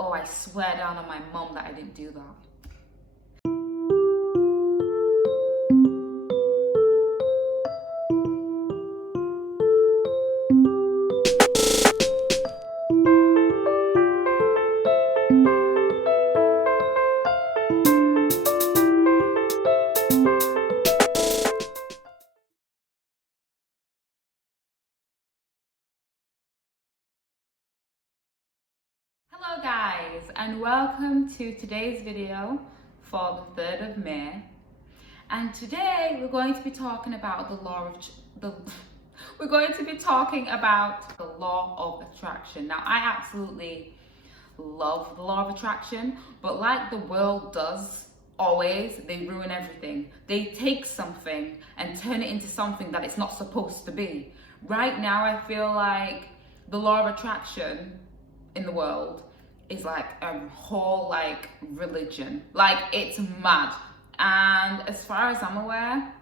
oh, I swear down on my mum that I didn't do that. Hello guys, and welcome to today's video for the 3rd of May. And today we're going to be talking about the law of attraction. Now, I absolutely love the law of attraction, but like the world does always, they ruin everything. They take something and turn it into something that it's not supposed to be. Right now, I feel like the law of attraction in the world is like a whole like religion. Like, it's mad. And as far as I'm aware,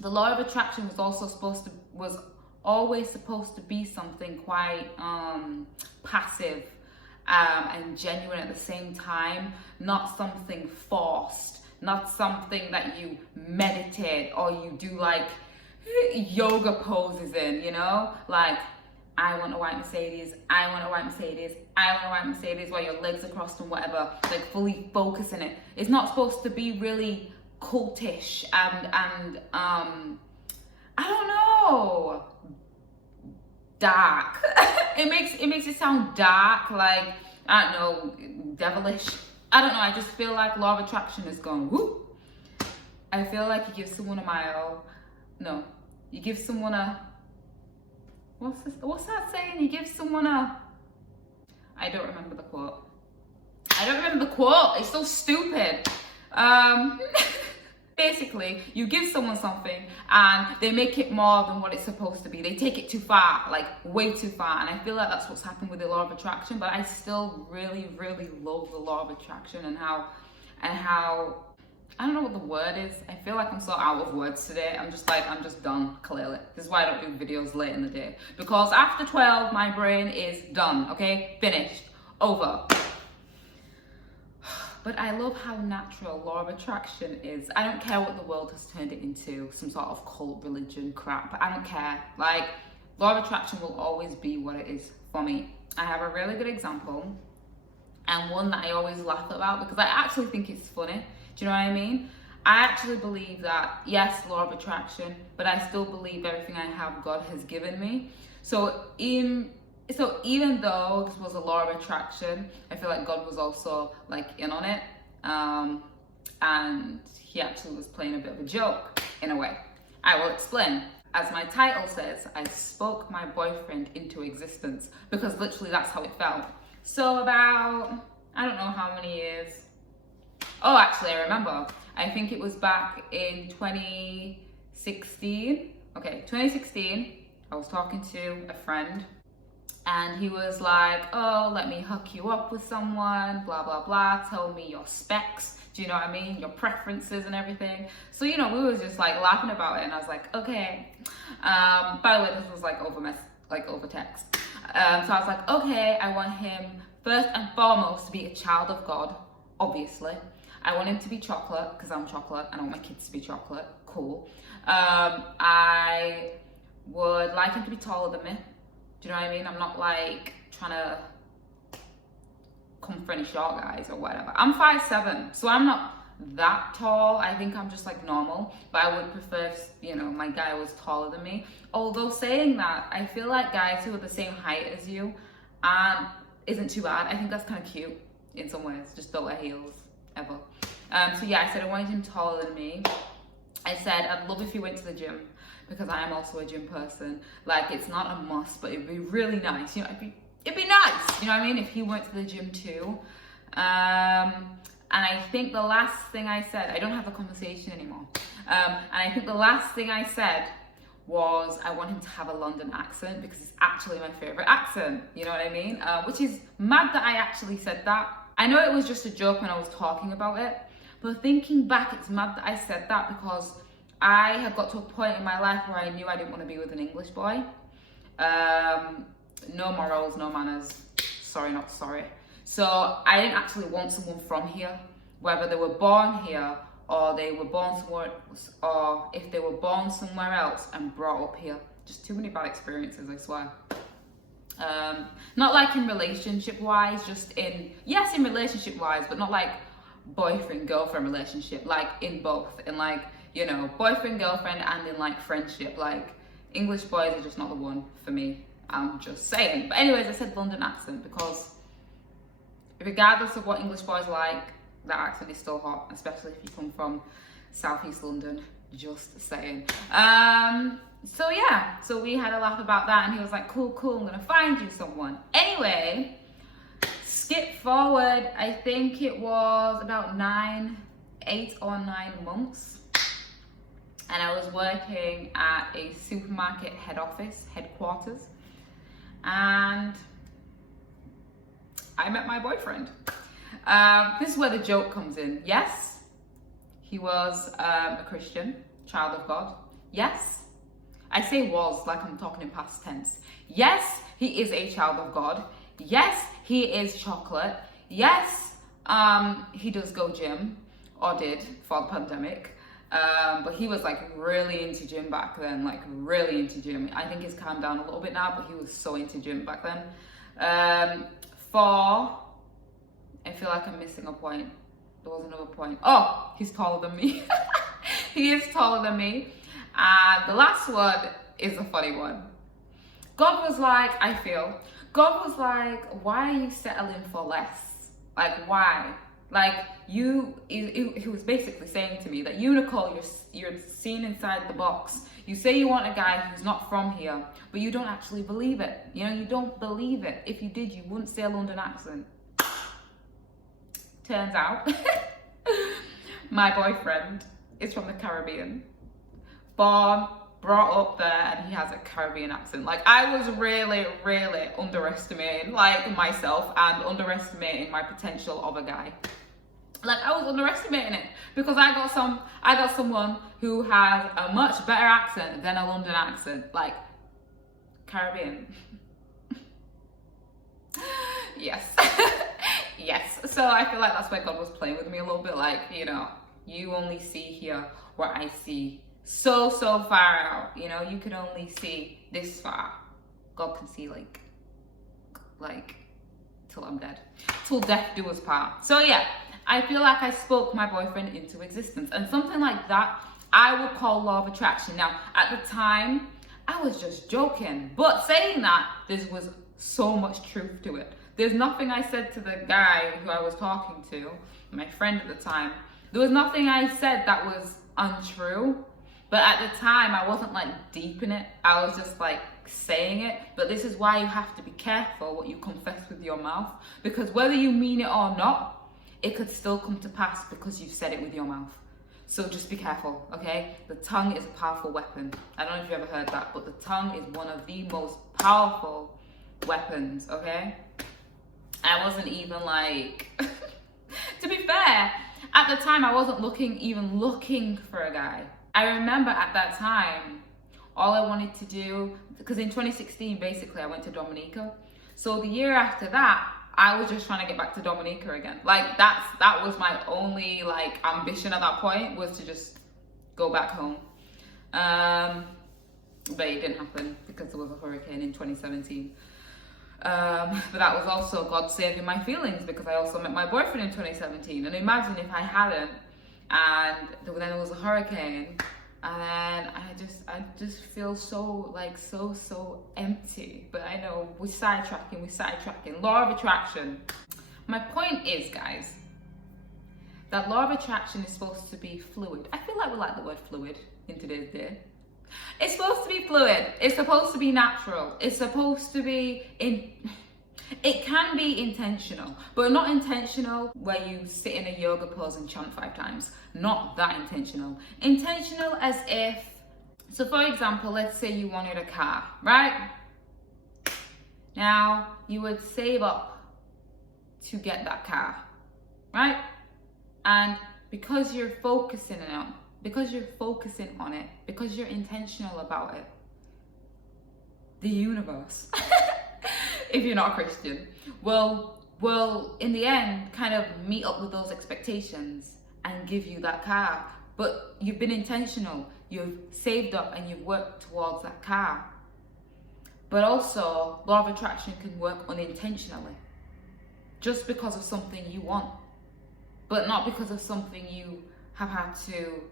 the law of attraction was always supposed to be something quite passive and genuine at the same time, not something forced, not something that you meditate or you do like yoga poses in, you know, like, I want a white Mercedes, I want a white Mercedes, I want a white Mercedes, while your legs are crossed and whatever, like fully focusing it. It's not supposed to be really cultish and I don't know, dark. it makes it sound dark, like, I don't know, devilish. I don't know, I just feel like law of attraction is going whoop. I feel like you give someone you give someone a, what's that saying? You give someone a, I don't remember the quote. It's so stupid. Basically, you give someone something and they make it more than what it's supposed to be. They take it too far, like way too far. And I feel like that's what's happened with the law of attraction, but I still really, really love the law of attraction and how, I don't know what the word is. I feel like I'm so out of words today. I'm just done, clearly. This is why I don't do videos late in the day. Because after 12, my brain is done, okay? Finished, over. But I love how natural law of attraction is. I don't care what the world has turned it into, some sort of cult religion crap, but I don't care. Like, law of attraction will always be what it is for me. I have a really good example, and one that I always laugh about because I actually think it's funny. Do you know what I mean? I actually believe that, yes, law of attraction, but I still believe everything I have, God has given me. So even though this was a law of attraction, I feel like God was also like in on it. And he actually was playing a bit of a joke in a way. I will explain. As my title says, I spoke my boyfriend into existence, because literally that's how it felt. So about, I don't know how many years. Oh, actually, I remember. I think it was back in 2016. Okay, 2016, I was talking to a friend and he was like, oh, let me hook you up with someone, blah, blah, blah. Tell me your specs. Do you know what I mean? Your preferences and everything. So, you know, we were just like laughing about it and I was like, okay. By the way, this was like over text. So I was like, okay, I want him first and foremost to be a child of God, obviously. I want him to be chocolate because I'm chocolate and I want my kids to be chocolate. Cool. I would like him to be taller than me. Do you know what I mean? I'm not like trying to come for any short guys or whatever. I'm 5'7", so I'm not that tall. I think I'm just like normal, but I would prefer if, you know, my guy was taller than me. Although saying that, I feel like guys who are the same height as you isn't too bad. I think that's kind of cute in some ways. Just don't wear heels ever. So yeah, I said I wanted him taller than me. I said I'd love if he went to the gym because I am also a gym person. Like, it's not a must, but it'd be really nice. You know, it'd be nice. You know what I mean? If he went to the gym too. And I think the last thing I said, I don't have a conversation anymore. And I think the last thing I said was I want him to have a London accent because it's actually my favorite accent. You know what I mean? Which is mad that I actually said that. I know it was just a joke when I was talking about it, but thinking back, it's mad that I said that because I had got to a point in my life where I knew I didn't want to be with an English boy. No morals, no manners. Sorry, not sorry. So I didn't actually want someone from here, whether they were born here or they were born somewhere, or if they were born somewhere else and brought up here. Just too many bad experiences, I swear. Not like in relationship wise, just in relationship wise, but not like boyfriend girlfriend relationship, like in both, in like, you know, boyfriend girlfriend and in like friendship. Like English boys are just not the one for me. I'm just saying. But anyways, I said London accent because regardless of what English boys like, that accent is still hot, especially if you come from Southeast London. Just saying. So yeah, so we had a laugh about that, and he was like, cool, I'm gonna find you someone. Anyway, skip forward, I think it was about 8 or 9 months, and I was working at a supermarket headquarters, and I met my boyfriend. This is where the joke comes in. Yes, he was a Christian, child of God. Yes, I say was like I'm talking in past tense. Yes, he is a child of God. Yes, he is chocolate. Yes, he does go gym, or did for the pandemic. But he was like really into gym back then, like really into gym. I think he's calmed down a little bit now, but he was so into gym back then. I feel like I'm missing a point. There was another point. Oh, he's taller than me. He is taller than me. And the last one is a funny one. God was like, why are you settling for less? Like, why? Like, he was basically saying to me that you, Nicole, you're seen inside the box. You say you want a guy who's not from here, but you don't actually believe it. You know, you don't believe it. If you did, you wouldn't say a London accent. Turns out, my boyfriend is from the Caribbean. Born, brought up there, and he has a Caribbean accent. Like, I was really, really underestimating like myself and underestimating my potential of a guy. Like, I was underestimating it because I got someone who has a much better accent than a London accent. Like, Caribbean. Yes. Yes. So I feel like that's where God was playing with me a little bit. Like, you know, you only see here what I see so far out. You know, you can only see this far. God can see like till I'm dead, till death do us part. So yeah, I feel like I spoke my boyfriend into existence, and something like that I would call law of attraction. Now, at the time, I was just joking, but saying that, there was so much truth to it. There's nothing I said to the guy who I was talking to, my friend at the time. There was nothing I said that was untrue. But at the time, I wasn't like deep in it. I was just like saying it. But this is why you have to be careful what you confess with your mouth. Because whether you mean it or not, it could still come to pass because you've said it with your mouth. So just be careful, okay? The tongue is a powerful weapon. I don't know if you've ever heard that, but the tongue is one of the most powerful weapons, okay? I wasn't even like, to be fair, at the time I wasn't even looking for a guy. I remember at that time, all I wanted to do, because in 2016, basically I went to Dominica. So the year after that, I was just trying to get back to Dominica again. Like that was my only like ambition at that point, was to just go back home. But it didn't happen because there was a hurricane in 2017. But that was also God saving my feelings, because I also met my boyfriend in 2017. And imagine if I hadn't, and then there was a hurricane, and then I just feel so empty. But I know we're sidetracking. Law of attraction. My point is, guys, that law of attraction is supposed to be fluid. I feel like we like the word fluid in today's day. It's supposed to be fluid. It's supposed to be natural. It's supposed to be it can be intentional, but not intentional where you sit in a yoga pose and chant 5 times. Not that intentional. Intentional as if, so for example, let's say you wanted a car, right? Now, you would save up to get that car, right? And because you're focusing on it, because you're intentional about it, the universe, if you're not a Christian, will will, in the end, kind of meet up with those expectations and give you that car. But you've been intentional, you've saved up and you've worked towards that car. But also, law of attraction can work unintentionally, just because of something you want, but not because of something you have had to,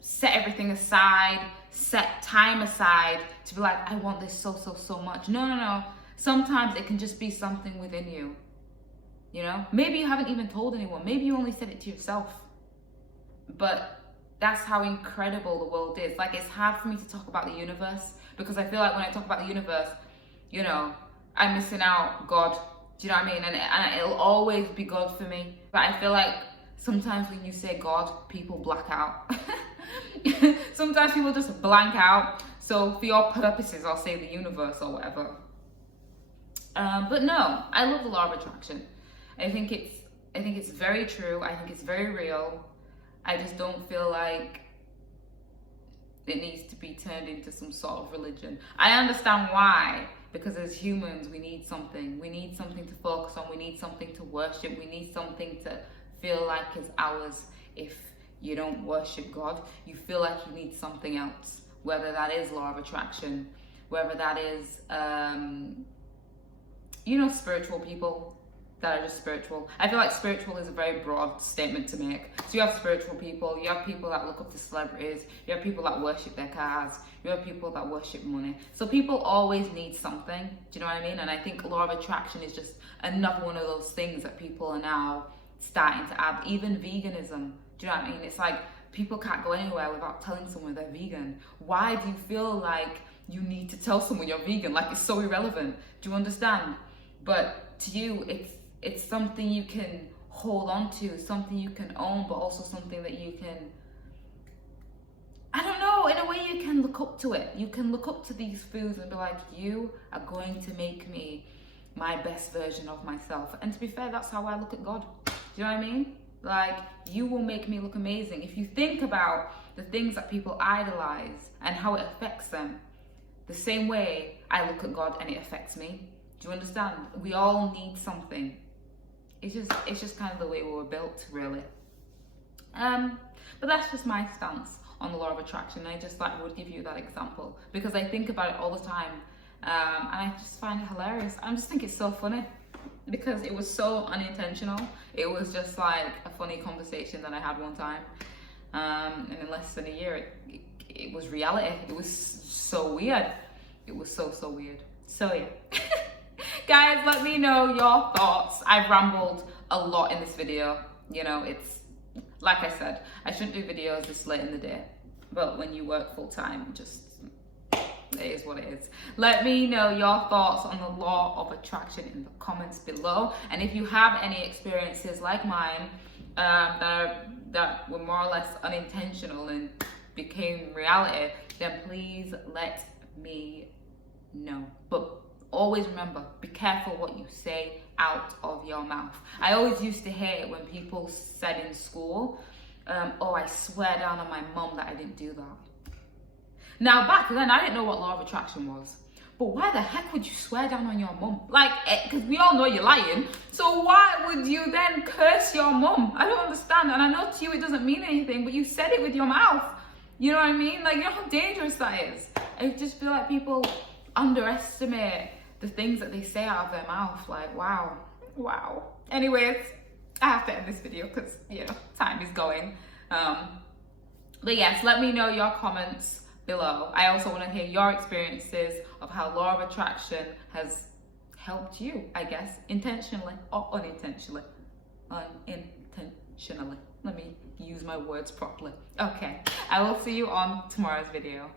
set everything aside, set time aside to be like, I want this so much. No. Sometimes it can just be something within you. Maybe you haven't even told anyone. Maybe you only said it to yourself. But that's how incredible the world is. Like, it's hard for me to talk about the universe because I feel like when I talk about the universe, I'm missing out God. Do you know what I mean? And it'll always be God for me. But I feel like sometimes when you say God, people black out. Sometimes people just blank out. So for your purposes, I'll say the universe or whatever. But no, I love the law of attraction. I think it's very true. I think it's very real. I just don't feel like it needs to be turned into some sort of religion. I understand why, because as humans, we need something. We need something to focus on. We need something to worship. We need something to feel like is ours. If you don't worship God, you feel like you need something else, whether that is law of attraction, whether that is, spiritual people that are just spiritual. I feel like spiritual is a very broad statement to make. So you have spiritual people, you have people that look up to celebrities, you have people that worship their cars, you have people that worship money. So people always need something, do you know what I mean? And I think law of attraction is just another one of those things that people are now starting to add. Even veganism, do you know what I mean? It's like people can't go anywhere without telling someone they're vegan. Why do you feel like you need to tell someone you're vegan? Like, it's so irrelevant. Do you understand? But to you, it's something you can hold on to, something you can own, but also something that you can, I don't know, in a way you can look up to it. You can look up to these foods and be like, you are going to make me my best version of myself. And to be fair, that's how I look at God. Do you know what I mean? Like, you will make me look amazing. If you think about the things that people idolize and how it affects them, the same way I look at God and it affects me. Do you understand? We all need something. It's just kind of the way we were built, really. But that's just my stance on the law of attraction. I just would give you that example because I think about it all the time, and I just find it hilarious. I just think it's so funny because it was so unintentional. It was just like a funny conversation that I had one time, and in less than a year, it was reality. It was so weird. It was so weird. So yeah. Guys, let me know your thoughts. I've rambled a lot in this video. It's like I said, I shouldn't do videos this late in the day, but when you work full time, it is what it is. Let me know your thoughts on the law of attraction in the comments below. And if you have any experiences like mine that were more or less unintentional and became reality, then please let me know. But always remember, be careful what you say out of your mouth. I always used to hate it when people said in school, oh, I swear down on my mum that I didn't do that. Now, back then, I didn't know what law of attraction was. But why the heck would you swear down on your mum? Like, because we all know you're lying. So why would you then curse your mum? I don't understand. And I know to you it doesn't mean anything, but you said it with your mouth. You know what I mean? Like, you know how dangerous that is. I just feel like people underestimate the things that they say out of their mouth. Like, wow. Anyways, I have to end this video because, time is going. But yes, let me know your comments below. I also want to hear your experiences of how law of attraction has helped you, I guess, intentionally or unintentionally. Let me use my words properly. Okay, I will see you on tomorrow's video.